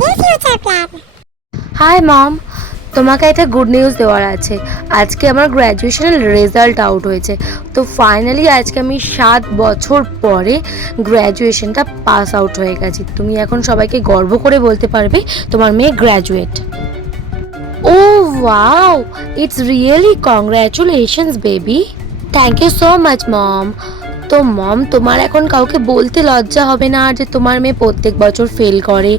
দিয়ে future plan. High মম, তোমাকে একটা গুড নিউজ দেওয়ার আছে। আজকে আমার গ্র্যাজুয়েশনের রেজাল্ট আউট হয়েছে। তো ফাইনালি আজকে আমি 7 বছর পরে গ্র্যাজুয়েশনটা পাস আউট হয়ে গেছি। তুমি এখন সবাইকে গর্ব করে বলতে পারবে তোমার মেয়ে graduate. Oh wow, it's really congratulations baby. Thank you so much mom. তো মম, তোমার এখন কাউকে বলতে লজ্জা হবে না যে তোমার মেয়ে প্রত্যেক বছর ফেল করে,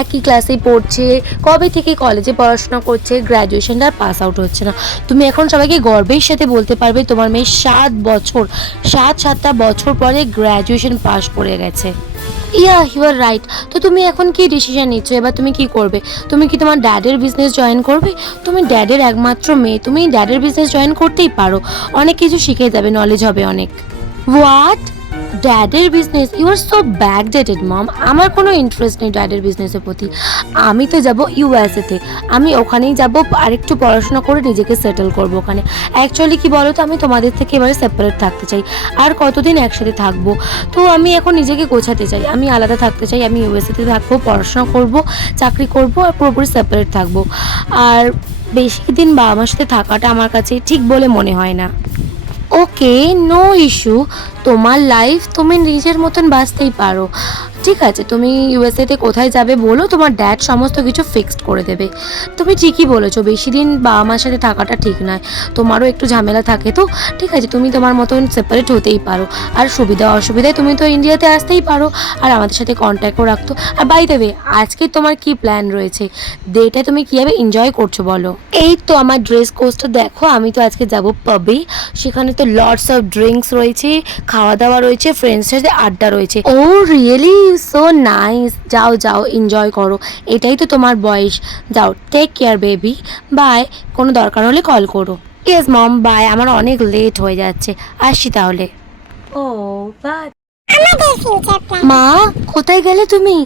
একই ক্লাসে পড়ছে, কবে থেকে কলেজে পড়াশোনা করছে, গ্র্যাজুয়েশনটা পাস আউট হচ্ছে না। তুমি এখন সবাইকে গর্বের সাথে বলতে পারবে তোমার মেয়ে 7টা বছর পরে গ্র্যাজুয়েশন পাস করে গেছে। You are right. তো তুমি এখন কি ডিসিশন নিচ্ছ? এবার তুমি কি করবে? তুমি কি তোমার ড্যাডের বিজনেস জয়েন করবে? তুমি ড্যাডের একমাত্র মেয়ে, তুমি ড্যাডের বিজনেস জয়েন করতেই পারো। অনেক কিছু শিখে যাবে, নলেজ হবে অনেক। হোয়াট? ড্যাডের business? You are so backdated mom. আমার কোনো ইন্টারেস্ট নেই ড্যাডের বিজনেসের প্রতি। আমি তো যাব ইউএসএতে। আমি ওখানেই যাব, আরেকটু পড়াশোনা করে নিজেকে সেটেল করবো ওখানে। অ্যাকচুয়ালি কি বলো তো, আমি তোমাদের থেকে এবারে সেপারেট থাকতে চাই। আর কতদিন একসাথে থাকবো? তো আমি এখন নিজেকে গোছাতে চাই, আমি আলাদা থাকতে চাই। আমি ইউএসএতে থাকবো, পড়াশোনা করব, চাকরি করব, আর পুরোপুরি সেপারেট থাকবো। আর বেশি দিন বাবা মার সাথে থাকাটা আমার কাছে ঠিক বলে মনে হয় না। ওকে, নো ইস্যু। তোমার লাইফ তুমি নিজের মতন বাঁচতেই পারো। ঠিক আছে, তুমি ইউএসএতে কোথায় যাবে বলো, তোমার ড্যাড সমস্ত কিছু ফিক্সড করে দেবে। তুমি ঠিকই বলেছো, বেশি দিন বাবা মার সাথে থাকাটা ঠিক নয়। তোমারও একটু ঝামেলা থাকে, তো ঠিক আছে, তুমি তোমার মতন সেপারেট হতেই পারো। আর সুবিধা অসুবিধায় তুমি তো ইন্ডিয়াতে আসতেই পারো, আর আমাদের সাথে কন্ট্যাক্টও রাখতো। আর বাই দ্য ওয়ে, আজকে তোমার কি প্ল্যান রয়েছে? ডেটা তুমি কীভাবে এনজয় করছো বলো? এই তো আমার ড্রেস কোডটা দেখো, আমি তো আজকে যাব পাবে। সেখানে তো লটস অফ ড্রিঙ্কস রয়েছে, খাওয়া দাওয়া রয়েছে, ফ্রেন্ডসের সাথে আড্ডা রয়েছে। ও রিয়েলি সো নাইস। যাও যাও, এনজয় করো, এটাই তো তোমার বয়স। যাও, টেক কেয়ার বেবি, বাই। কোনো দরকার হলে কল করো। Yes mom, bye. আমার অনেক লেট হয়ে যাচ্ছে, আসছি তাহলে। ও বাই। আমাদের ফিউচার প্ল্যান। মা, কোথায় গেলে তুমি?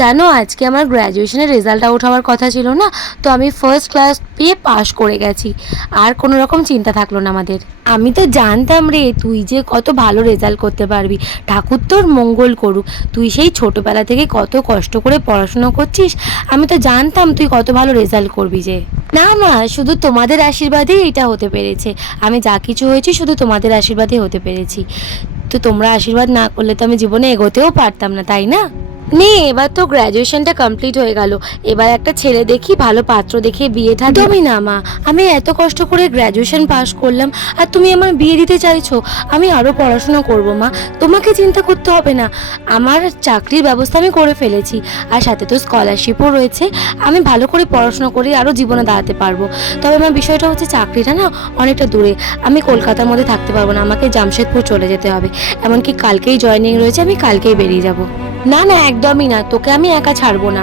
জানো আজকে আমার গ্র্যাজুয়েশনের রেজাল্ট আউট হওয়ার কথা ছিল না, তো আমি ফার্স্ট ক্লাস পেয়ে পাশ করে গেছি। আর কোনো রকম চিন্তা থাকলো না আমাদের। আমি তো জানতাম রে তুই যে কত ভালো রেজাল্ট করতে পারবি। ঠাকুর তোর মঙ্গল করুক। তুই সেই ছোটোবেলা থেকে কত কষ্ট করে পড়াশোনা করছিস, আমি তো জানতাম তুই কত ভালো রেজাল্ট করবি যে। না মা, শুধু তোমাদের আশীর্বাদেই এটা হতে পেরেছে। আমি যা কিছু হয়েছি শুধু তোমাদের আশীর্বাদেই হতে পেরেছি। তো তোমরা আশীর্বাদ না করলে তো আমি জীবনে এগোতেও পারতাম না, তাই না? নে, এবার তো গ্র্যাজুয়েশনটা কমপ্লিট হয়ে গেল। এবার একটা ছেলে দেখি, ভালো পাত্র দেখে বিয়েটা। একদমই না মা, আমি এত কষ্ট করে গ্র্যাজুয়েশন পাস করলাম, আর তুমি আমার বিয়ে দিতে চাইছো? আমি আরও পড়াশোনা করব মা, তোমাকে চিন্তা করতে হবে না। আমার চাকরির ব্যবস্থা আমি করে ফেলেছি, আর সাথে তো স্কলারশিপও রয়েছে। আমি ভালো করে পড়াশোনা করে আরও জীবনে দাঁড়াতে পারবো। তবে আমার বিষয়টা হচ্ছে চাকরিটা না অনেকটা দূরে। আমি কলকাতার মধ্যে থাকতে পারবো না, আমাকে জামশেদপুর চলে যেতে হবে। এমনকি কালকেই জয়েনিং রয়েছে, আমি কালকেই বেরিয়ে যাব। না না, একদমই না, তোকে আমি একা ছাড়বো না।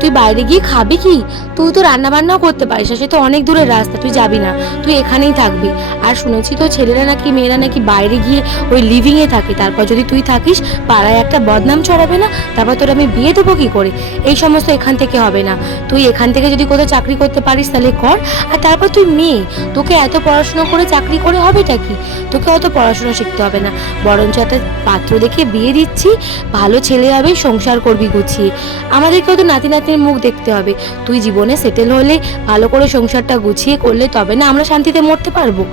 তুই বাইরে গিয়ে খাবি কি? তুই তো রান্না বান্নাও করতে পারিস, সে তো অনেক দূরের রাস্তা, তুই যাবি না, তুই এখানেই থাকবি। আর শুনেছি তো ছেলেরা নাকি মেয়েরা নাকি বাইরে গিয়ে ওই লিভিংয়ে থাকে, তারপর যদি তুই থাকিস পাড়ায় একটা বদনাম ছড়াবে না? তারপর তোর আমি বিয়ে দেবো কী করে? এই সমস্ত এখান থেকে হবে না। তুই এখান থেকে যদি কোথাও চাকরি করতে পারিস তাহলে কর। আর তারপর তুই মেয়ে, তোকে এত পড়াশোনা করে চাকরি করে হবেটা কি? তোকে অত পড়াশোনা শিখতে হবে না, বরঞ্চ একটা পাত্র দেখে বিয়ে দিচ্ছি, ভালো ছেলে হবে, সংসার করবি গুছিয়ে। আমাদেরকেও তো নাতি নাতনির মুখ দেখতে হবে। তুই জীবনে সেটেল হলে, ভালো করে সংসারটা গুছিয়ে করলে তবে না আমরা শান্তিতে মরতে পারবো।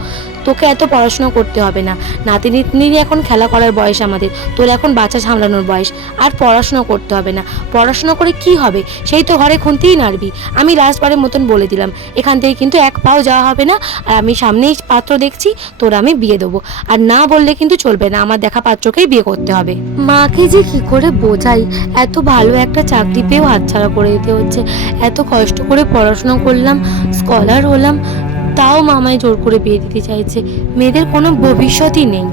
তোকে এত পড়াশোনা করতে হবে না। নাতি নাতনির এখন খেলা করার বয়স আমাদের, তোর এখন বাচ্চা সামলানোর বয়স। আর পড়াশোনা করতে হবে না। পড়াশোনা করে কি হবে? সেই তো ঘরে খুনতেই নাড়বি। আমি লাস্টবারের মতন বলে দিলাম, এখান থেকে কিন্তু এক পাও যাওয়া হবে না। আর আমি সামনেই পাত্র দেখছি, তোর আমি বিয়ে দেবো। আর না বললে কিন্তু চলবে না, আমার দেখা পাত্রকেই বিয়ে করতে হবে। মাকে যে কি করে বোঝাই, এত ভালো একটা চাকরি পেয়েও হাতছাড়া করে দিতে হচ্ছে। এত কষ্ট করে পড়াশোনা করলাম, স্কলার হলাম, তাও মামাই জোর করে বিয়ে দিতে চাইছে। মেয়েদের কোনো ভবিষ্যৎই নেই।